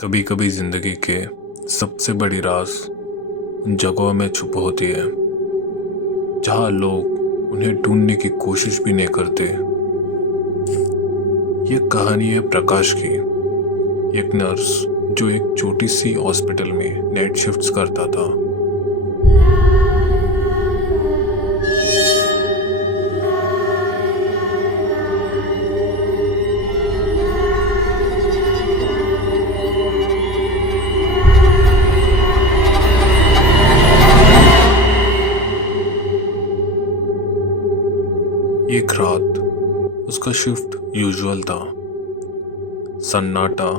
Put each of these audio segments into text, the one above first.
कभी कभी जिंदगी के सबसे बड़ी राज उन जगहों में छुप होती है जहां लोग उन्हें ढूंढने की कोशिश भी नहीं करते। ये कहानी है प्रकाश की, एक नर्स जो एक छोटी सी हॉस्पिटल में नाइट शिफ्ट्स करता था। एक रात उसका शिफ्ट यूजुअल था, सन्नाटा,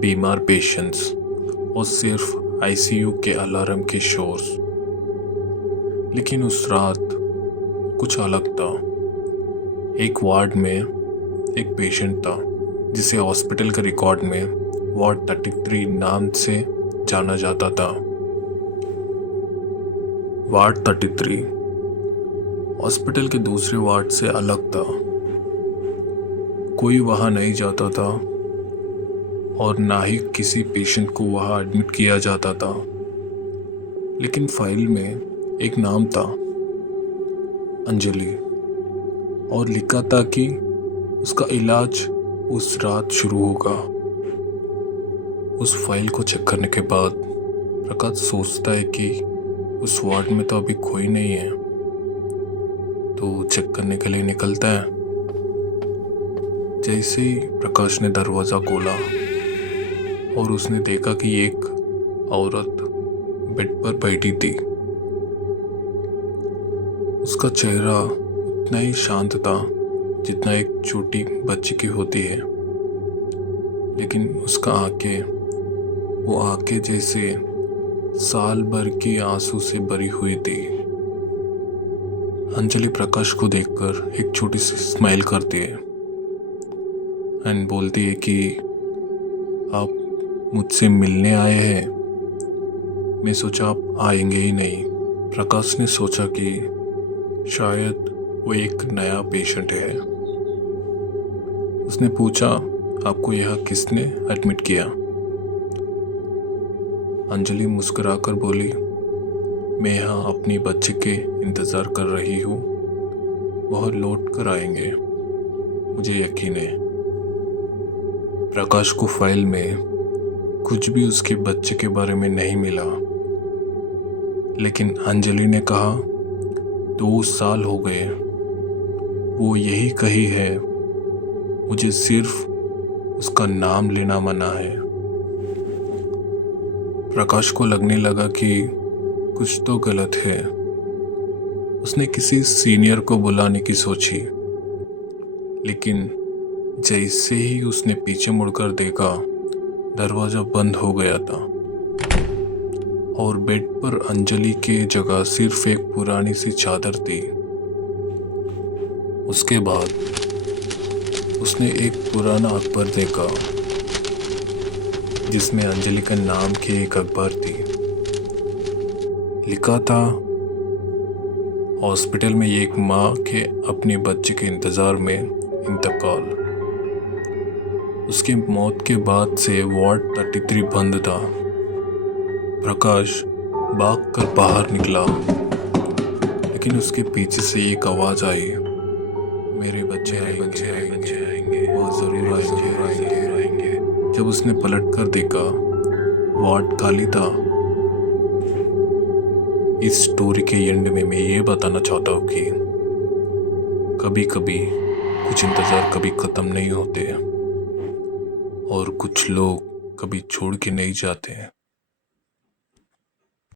बीमार पेशेंट्स और सिर्फ आईसीयू के अलार्म के शोर। लेकिन उस रात कुछ अलग था। एक वार्ड में एक पेशेंट था जिसे हॉस्पिटल के रिकॉर्ड में वार्ड 33 नाम से जाना जाता था। वार्ड 33 हॉस्पिटल के दूसरे वार्ड से अलग था। कोई वहां नहीं जाता था और ना ही किसी पेशेंट को वहां एडमिट किया जाता था। लेकिन फाइल में एक नाम था, अंजलि, और लिखा था कि उसका इलाज उस रात शुरू होगा। उस फाइल को चेक करने के बाद प्रकाश सोचता है कि उस वार्ड में तो अभी कोई नहीं है, तो चेक करने के लिए निकलता है। जैसे ही प्रकाश ने दरवाज़ा खोला और उसने देखा कि एक औरत बेड पर बैठी थी। उसका चेहरा उतना ही शांत था जितना एक छोटी बच्ची की होती है, लेकिन उसका वो आंखें जैसे साल भर की आंसू से भरी हुई थी। अंजलि प्रकाश को देखकर एक छोटी सी स्माइल करती है एंड बोलती है कि आप मुझसे मिलने आए हैं। मैं सोचा आप आएंगे ही नहीं। प्रकाश ने सोचा कि शायद वो एक नया पेशेंट है। उसने पूछा, आपको यहाँ किसने एडमिट किया? अंजलि मुस्कुराकर बोली, मैं यहाँ अपनी बच्ची के इंतज़ार कर रही हूँ। वह लौट कर आएंगे, मुझे यकीन है। प्रकाश को फाइल में कुछ भी उसके बच्चे के बारे में नहीं मिला, लेकिन अंजलि ने कहा 2 साल हो गए वो यही कही है, मुझे सिर्फ उसका नाम लेना मना है। प्रकाश को लगने लगा कि कुछ तो गलत है। उसने किसी सीनियर को बुलाने की सोची, लेकिन जैसे ही उसने पीछे मुड़कर देखा, दरवाजा बंद हो गया था और बेड पर अंजलि की जगह सिर्फ एक पुरानी सी चादर थी। उसके बाद उसने एक पुराना अखबार देखा जिसमें अंजलि का नाम की एक अखबार थी। लिखा था, हॉस्पिटल में एक माँ के अपने बच्चे के इंतज़ार में इंतकाल। उसकी मौत के बाद से वार्ड 33 बंद था। प्रकाश भागकर बाहर निकला, लेकिन उसके पीछे से एक आवाज़ आई, मेरे बच्चे आएंगे, वो ज़रूर आएंगे। जब उसने पलट कर देखा, वार्ड खाली था। इस स्टोरी के एंड में मैं ये बताना चाहता हूँ कि कभी कभी कुछ इंतज़ार कभी ख़त्म नहीं होते और कुछ लोग कभी छोड़ के नहीं जाते हैं।